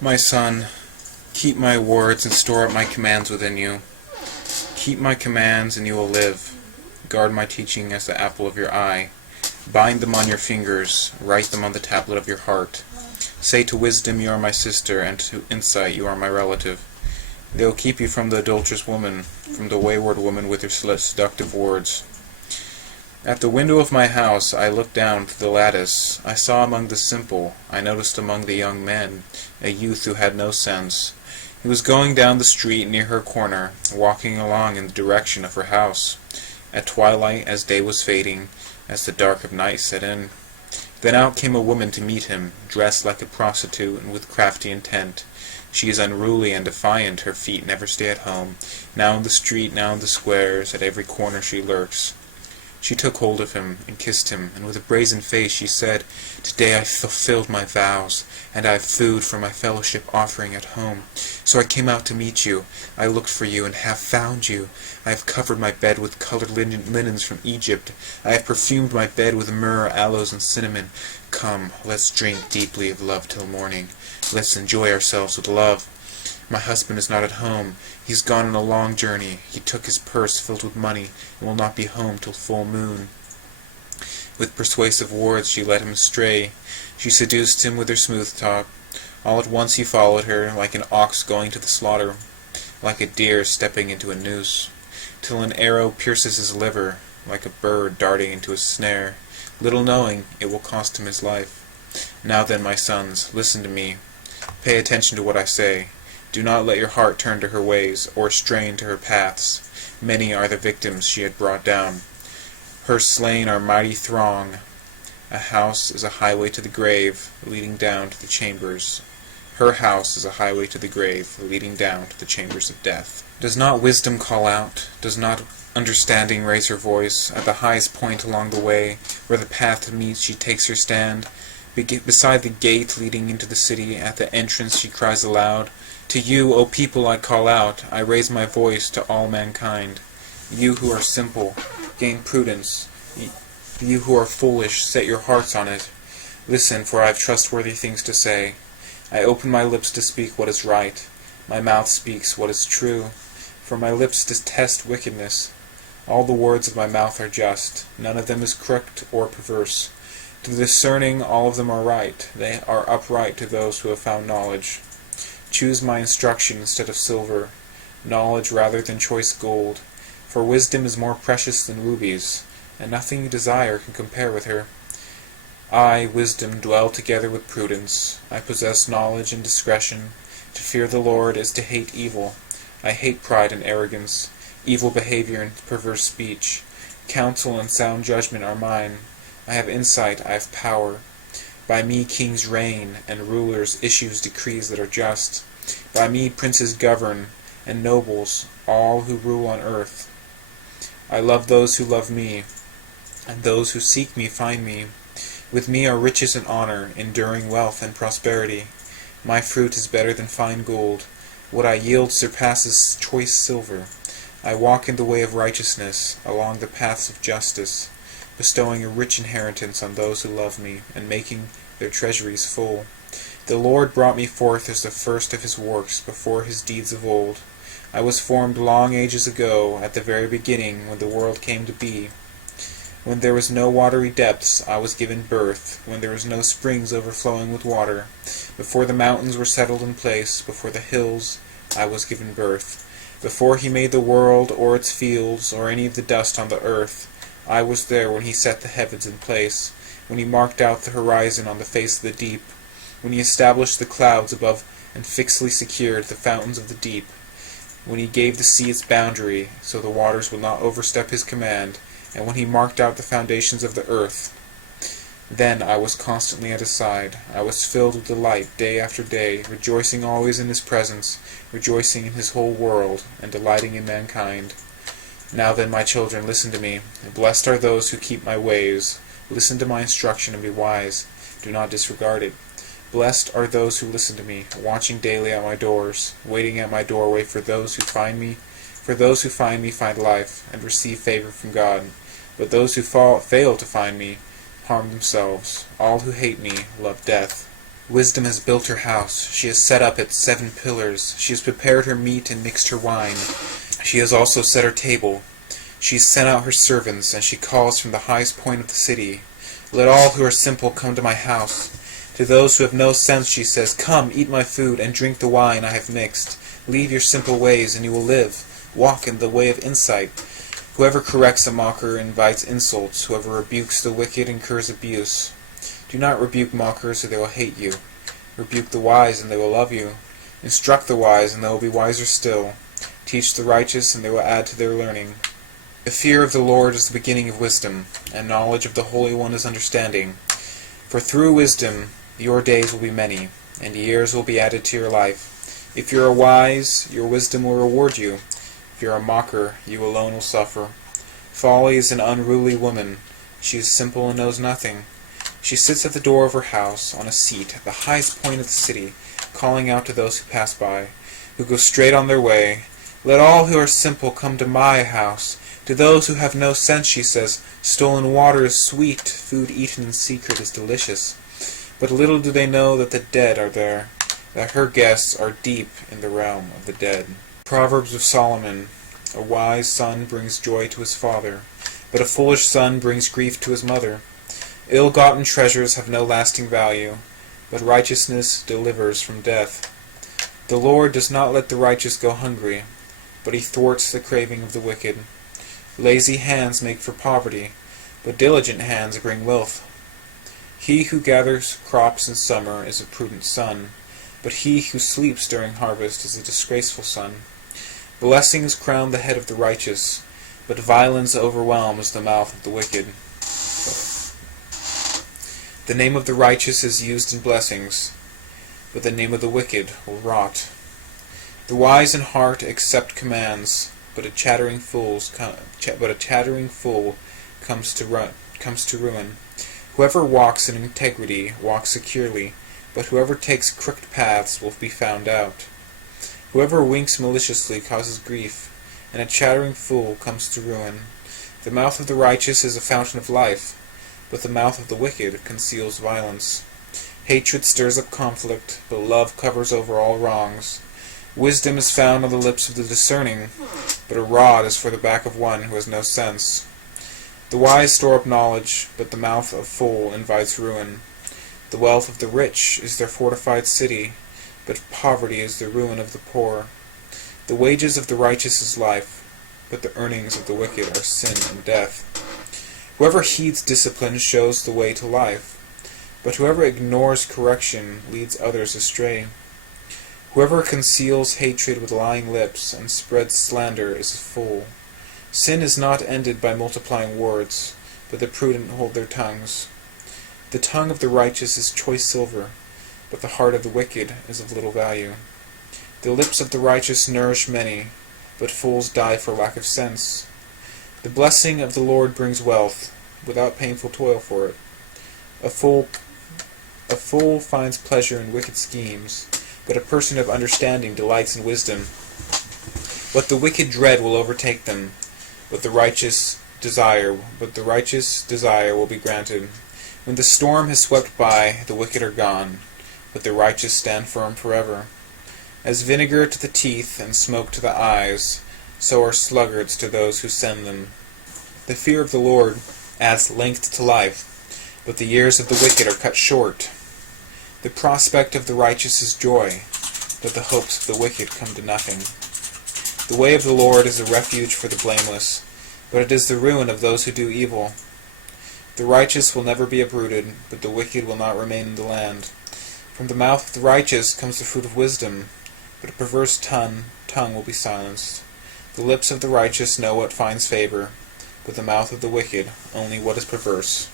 My son, keep my words and store up my commands within you. Keep my commands and you will live. Guard my teaching as the apple of your eye. Bind them on your fingers, write them on the tablet of your heart. Say to wisdom, you are my sister, and to insight, you are my relative. They will keep you from the adulterous woman, from the wayward woman with her seductive words. At the window of my house I looked down through the lattice. I saw among the simple, I noticed among the young men, a youth who had no sense. He was going down the street near her corner, walking along in the direction of her house. At twilight, as day was fading, as the dark of night set in. Then out came a woman to meet him, dressed like a prostitute and with crafty intent. She is unruly and defiant, her feet never stay at home. Now in the street, now in the squares, at every corner she lurks. She took hold of him and kissed him, and with a brazen face she said, "Today I fulfilled my vows, and I have food for my fellowship offering at home. So I came out to meet you. I looked for you and have found you. I have covered my bed with colored linens from Egypt. I have perfumed my bed with myrrh, aloes, and cinnamon. Come, let's drink deeply of love till morning. Let's enjoy ourselves with love. My husband is not at home. He's gone on a long journey. He took his purse filled with money, and will not be home till full moon." With persuasive words she led him astray. She seduced him with her smooth talk. All at once he followed her, like an ox going to the slaughter, like a deer stepping into a noose, till an arrow pierces his liver, like a bird darting into a snare, little knowing it will cost him his life. Now then, my sons, listen to me. Pay attention to what I say. Do not let your heart turn to her ways, or stray into her paths. Many are the victims she had brought down. Her slain are mighty throng. A house is a highway to the grave, leading down to the chambers. Her house is a highway to the grave, leading down to the chambers of death. Does not wisdom call out? Does not understanding raise her voice? At the highest point along the way, where the path meets, she takes her stand. Beside the gate leading into the city, at the entrance she cries aloud, "To you, O people, I call out, I raise my voice to all mankind. You who are simple, gain prudence. You who are foolish, set your hearts on it. Listen, for I have trustworthy things to say. I open my lips to speak what is right. My mouth speaks what is true. For my lips detest wickedness. All the words of my mouth are just. None of them is crooked or perverse. To the discerning, all of them are right. They are upright to those who have found knowledge. Choose my instruction instead of silver, knowledge rather than choice gold. For wisdom is more precious than rubies, and nothing you desire can compare with her. I, wisdom, dwell together with prudence. I possess knowledge and discretion. To fear the Lord is to hate evil. I hate pride and arrogance, evil behavior and perverse speech. Counsel and sound judgment are mine. I have insight, I have power. By me kings reign, and rulers issue decrees that are just. By me princes govern, and nobles, all who rule on earth. I love those who love me, and those who seek me find me. With me are riches and honor, enduring wealth and prosperity. My fruit is better than fine gold. What I yield surpasses choice silver. I walk in the way of righteousness, along the paths of justice, bestowing a rich inheritance on those who love me, and making their treasuries full. The Lord brought me forth as the first of his works, before his deeds of old. I was formed long ages ago, at the very beginning, when the world came to be. When there was no watery depths, I was given birth, when there was no springs overflowing with water. Before the mountains were settled in place, before the hills, I was given birth. Before he made the world, or its fields, or any of the dust on the earth, I was there when he set the heavens in place, when he marked out the horizon on the face of the deep, when he established the clouds above and fixedly secured the fountains of the deep, when he gave the sea its boundary, so the waters would not overstep his command, and when he marked out the foundations of the earth. Then I was constantly at his side. I was filled with delight day after day, rejoicing always in his presence, rejoicing in his whole world, and delighting in mankind. Now then, my children, listen to me. Blessed are those who keep my ways. Listen to my instruction and be wise. Do not disregard it. Blessed are those who listen to me, watching daily at my doors, waiting at my doorway for those who find me. For those who find me find life, and receive favor from God. But those who fail to find me harm themselves. All who hate me love death. Wisdom has built her house. She has set up its 7 pillars. She has prepared her meat and mixed her wine. She has also set her table. She has sent out her servants, and she calls from the highest point of the city. Let all who are simple come to my house. To those who have no sense she says, Come, eat my food, and drink the wine I have mixed. Leave your simple ways, and you will live. Walk in the way of insight. Whoever corrects a mocker invites insults. Whoever rebukes the wicked incurs abuse. Do not rebuke mockers, or they will hate you. Rebuke the wise, and they will love you. Instruct the wise, and they will be wiser still. Teach the righteous, and they will add to their learning. The fear of the Lord is the beginning of wisdom, and knowledge of the Holy One is understanding. For through wisdom your days will be many, and years will be added to your life. If you are wise, your wisdom will reward you. If you are a mocker, you alone will suffer. Folly is an unruly woman. She is simple and knows nothing. She sits at the door of her house, on a seat at the highest point of the city, calling out to those who pass by, who go straight on their way. Let all who are simple come to my house. To those who have no sense, she says, stolen water is sweet, food eaten in secret is delicious. But little do they know that the dead are there, that her guests are deep in the realm of the dead. Proverbs of Solomon. A wise son brings joy to his father, but a foolish son brings grief to his mother. Ill-gotten treasures have no lasting value, but righteousness delivers from death. The Lord does not let the righteous go hungry, but he thwarts the craving of the wicked. Lazy hands make for poverty, but diligent hands bring wealth. He who gathers crops in summer is a prudent son, but he who sleeps during harvest is a disgraceful son. Blessings crown the head of the righteous, but violence overwhelms the mouth of the wicked. The name of the righteous is used in blessings, but the name of the wicked will rot. The wise in heart accept commands, but a chattering fool comes to ruin. Whoever walks in integrity walks securely, but whoever takes crooked paths will be found out. Whoever winks maliciously causes grief, and a chattering fool comes to ruin. The mouth of the righteous is a fountain of life, but the mouth of the wicked conceals violence. Hatred stirs up conflict, but love covers over all wrongs. Wisdom is found on the lips of the discerning, but a rod is for the back of one who has no sense. The wise store up knowledge, but the mouth of fool invites ruin. The wealth of the rich is their fortified city, but poverty is the ruin of the poor. The wages of the righteous is life, but the earnings of the wicked are sin and death. Whoever heeds discipline shows the way to life, but whoever ignores correction leads others astray. Whoever conceals hatred with lying lips and spreads slander is a fool. Sin is not ended by multiplying words, but the prudent hold their tongues. The tongue of the righteous is choice silver, but the heart of the wicked is of little value. The lips of the righteous nourish many, but fools die for lack of sense. The blessing of the Lord brings wealth, without painful toil for it. A fool finds pleasure in wicked schemes, but a person of understanding delights in wisdom. What the wicked dread will overtake them, but the righteous desire will be granted. When the storm has swept by, the wicked are gone, but the righteous stand firm forever. As vinegar to the teeth and smoke to the eyes, so are sluggards to those who send them. The fear of the Lord adds length to life, but the years of the wicked are cut short. The prospect of the righteous is joy, but the hopes of the wicked come to nothing. The way of the Lord is a refuge for the blameless, but it is the ruin of those who do evil. The righteous will never be uprooted, but the wicked will not remain in the land. From the mouth of the righteous comes the fruit of wisdom, but a perverse tongue will be silenced. The lips of the righteous know what finds favor, but the mouth of the wicked only what is perverse.